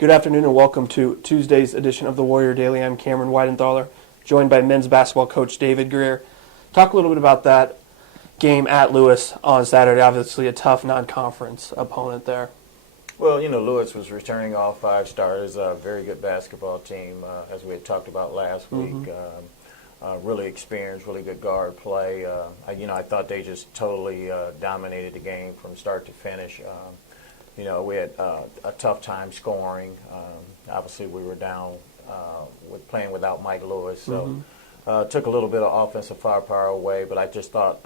Good afternoon and welcome to Tuesday's edition of the Warrior Daily. I'm Cameron Weidenthaler, joined by men's basketball coach David Greer. Talk a little bit about that game at Lewis on Saturday. Obviously a tough non-conference opponent there. Well, Lewis was returning all 5 starters, a very good basketball team, as we had talked about last week. Really experienced, really good guard play. I thought they just totally dominated the game from start to finish. We had a tough time scoring. Obviously, we were down with playing without Mike Lewis, so took a little bit of offensive firepower away. But I just thought,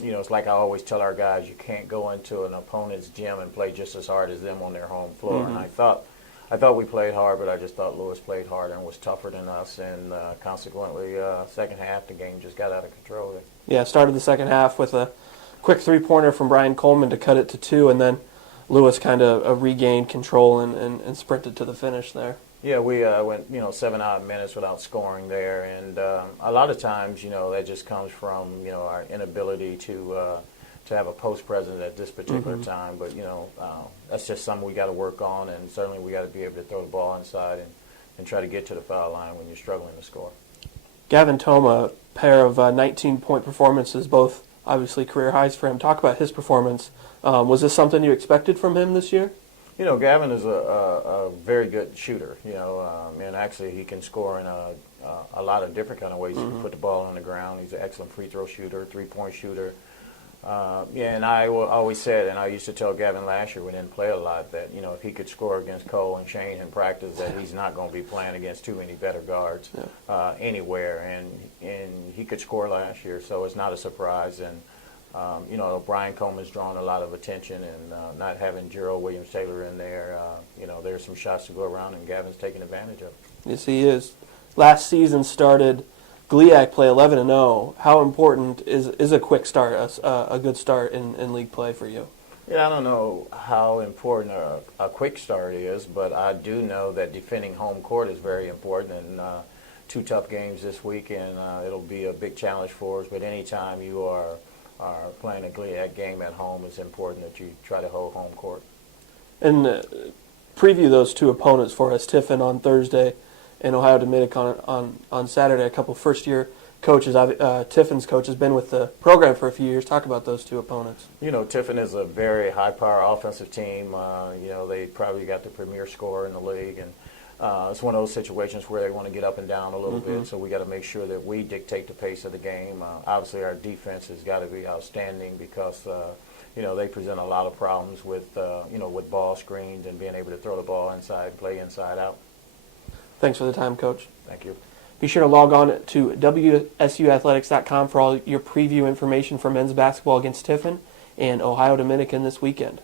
it's like I always tell our guys, you can't go into an opponent's gym and play just as hard as them on their home floor. And I thought we played hard, but I just thought Lewis played harder and was tougher than us. And consequently, second half, the game just got out of control there. Yeah, started the second half with a quick three-pointer from Brian Coleman to cut it to 2, and then Lewis kind of regained control and sprinted to the finish there. Yeah, we went 7 odd minutes without scoring there, and a lot of times that just comes from our inability to have a post presence at this particular time. But that's just something we got to work on, and certainly we got to be able to throw the ball inside and try to get to the foul line when you're struggling to score. Gavin Toma, pair of 19-point performances, both obviously career highs for him. Talk about his performance. Was this something you expected from him this year? Gavin is a very good shooter, and actually he can score in a lot of different kind of ways. He can put the ball on the ground. He's an excellent free throw shooter, three-point shooter. And I always said, and I used to tell Gavin last year, we didn't play a lot, that, if he could score against Cole and Shane in practice, that he's not going to be playing against too many better guards anywhere. And he could score last year, so it's not a surprise. And Brian Coleman's drawn a lot of attention, and not having Gerald Williams-Taylor in there, there's some shots to go around, and Gavin's taking advantage of it. Yes, he is. Last season started GLIAC play 11-0. How important is a quick start, a good start in league play for you? Yeah, I don't know how important a quick start is, but I do know that defending home court is very important, and 2 tough games this week, and it'll be a big challenge for us. But anytime you are playing a GLIAC game at home, it's important that you try to hold home court. And preview those 2 opponents for us, Tiffin on Thursday and Ohio Dominican on Saturday. A couple first-year coaches. Tiffin's coach has been with the program for a few years. Talk about those 2 opponents. Tiffin is a very high-power offensive team. They probably got the premier scorer in the league, and it's one of those situations where they want to get up and down a little bit, so we got to make sure that we dictate the pace of the game. Obviously, our defense has got to be outstanding because they present a lot of problems with with ball screens and being able to throw the ball inside, play inside out. Thanks for the time, Coach. Thank you. Be sure to log on to WSUathletics.com for all your preview information for men's basketball against Tiffin and Ohio Dominican this weekend.